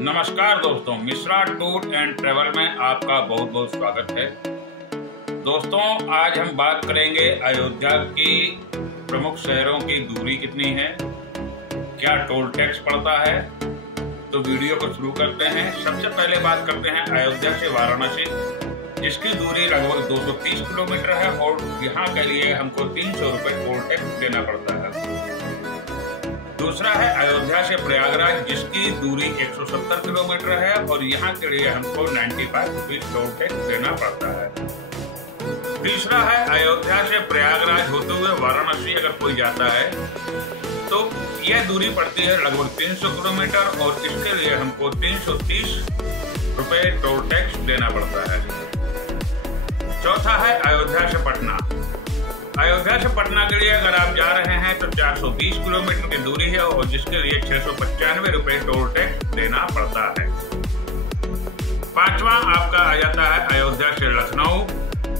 नमस्कार दोस्तों, Mishra tour and travel में आपका बहुत बहुत स्वागत है। दोस्तों, आज हम बात करेंगे अयोध्या की प्रमुख शहरों की दूरी कितनी है, क्या टोल टैक्स पड़ता है। तो वीडियो को शुरू करते हैं। सबसे पहले बात करते हैं अयोध्या से वाराणसी, जिसकी दूरी लगभग 230 किलोमीटर है और यहाँ के लिए हमको 300 रुपये टोल टैक्स देना पड़ता है। दूसरा है अयोध्या से प्रयागराज, जिसकी दूरी 170 किलोमीटर है और यहाँ के लिए हमको 95 रुपीज टोल टैक्स देना पड़ता है। तीसरा है अयोध्या से प्रयागराज होते हुए वाराणसी अगर कोई जाता है तो यह दूरी पड़ती है लगभग 300 किलोमीटर और इसके लिए हमको 330 रुपये टोल टैक्स देना पड़ता है। चौथा है अयोध्या से पटना। अयोध्या से पटना के लिए अगर आप जा रहे हैं तो 420 किलोमीटर की दूरी है और जिसके लिए 695 रुपये टोल टैक्स देना पड़ता है। पांचवा आपका आ जाता है अयोध्या से लखनऊ,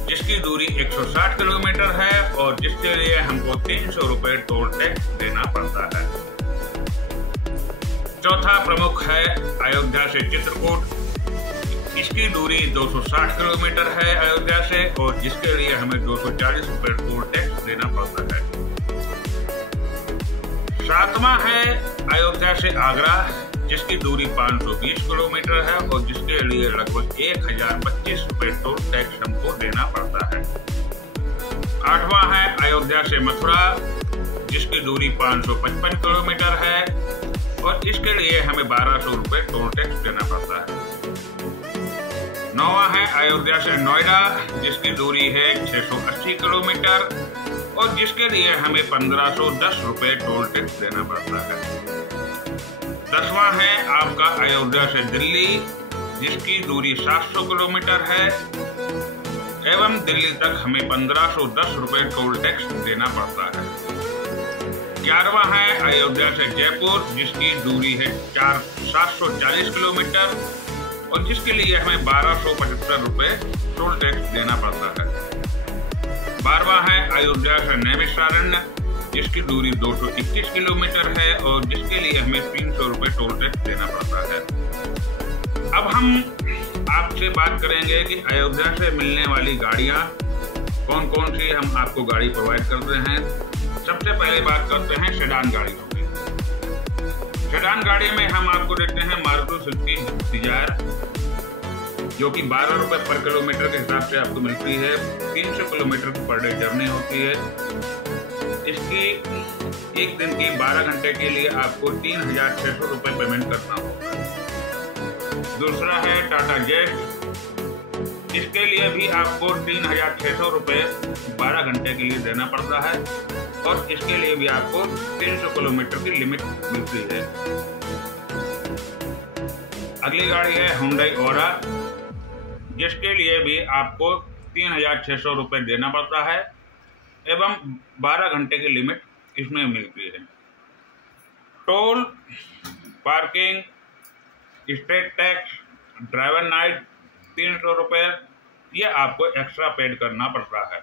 जिसकी दूरी 160 किलोमीटर है और जिसके लिए हमको 300 रुपये टोल टैक्स देना पड़ता है। चौथा प्रमुख है अयोध्या से चित्रकूट, इसकी दूरी 260 किलोमीटर है अयोध्या से और जिसके लिए हमें 240 रुपये टोल टैक्स देना पड़ता है। सातवां है अयोध्या से आगरा, जिसकी दूरी 520 किलोमीटर है और जिसके लिए लगभग 1025 रुपये टोल टैक्स हमको देना पड़ता है। आठवां है अयोध्या से मथुरा, जिसकी दूरी 555 किलोमीटर है और इसके लिए हमें 1200 रुपये टोल टैक्स देना पड़ता है। नौवां है अयोध्या से नोएडा, जिसकी दूरी है 680 किलोमीटर और जिसके लिए हमें 1510 रुपये टोल टैक्स देना पड़ता है। 10वां है आपका अयोध्या से दिल्ली, जिसकी दूरी 700 किलोमीटर है एवं दिल्ली तक हमें 1510 रुपये टोल टैक्स देना पड़ता है। 11वां है अयोध्या से जयपुर, जिसकी दूरी है 740 किलोमीटर और जिसके लिए हमें 1275 रुपये टोल टैक्स देना पड़ता है। 12वां है अयोध्या से नैमिषारण्य, जिसकी दूरी 221 किलोमीटर है और जिसके लिए हमें 300 रुपये टोल टैक्स देना पड़ता है। अब हम आपसे बात करेंगे कि अयोध्या से मिलने वाली गाड़ियां कौन कौन सी हम आपको गाड़ी प्रोवाइड करते हैं। सबसे पहले बात करते हैं सेडान गाड़ियों की। सेडान गाड़ी में हम आपको देते हैं मारुति सुजुकी डिजायर, जो कि 12 रुपये पर किलोमीटर के हिसाब से आपको मिलती है। 300 किलोमीटर की पर डे जर्नी होती है। इसकी एक दिन की 12 घंटे के लिए आपको 3600 रुपये पेमेंट करना होगा। दूसरा है टाटा जेट, इसके लिए भी आपको 3600 रुपये 12 घंटे के लिए देना पड़ता है और इसके लिए भी आपको 300 किलोमीटर की लिमिट मिलती है। अगली गाड़ी है हुंडई ओरा, जिसके लिए भी आपको 3600 रुपये देना पड़ता है एवं 12 घंटे की लिमिट इसमें मिलती है। Toll, parking, state tax, driver night 300 रुपये ये आपको एक्स्ट्रा पेड करना पड़ता है।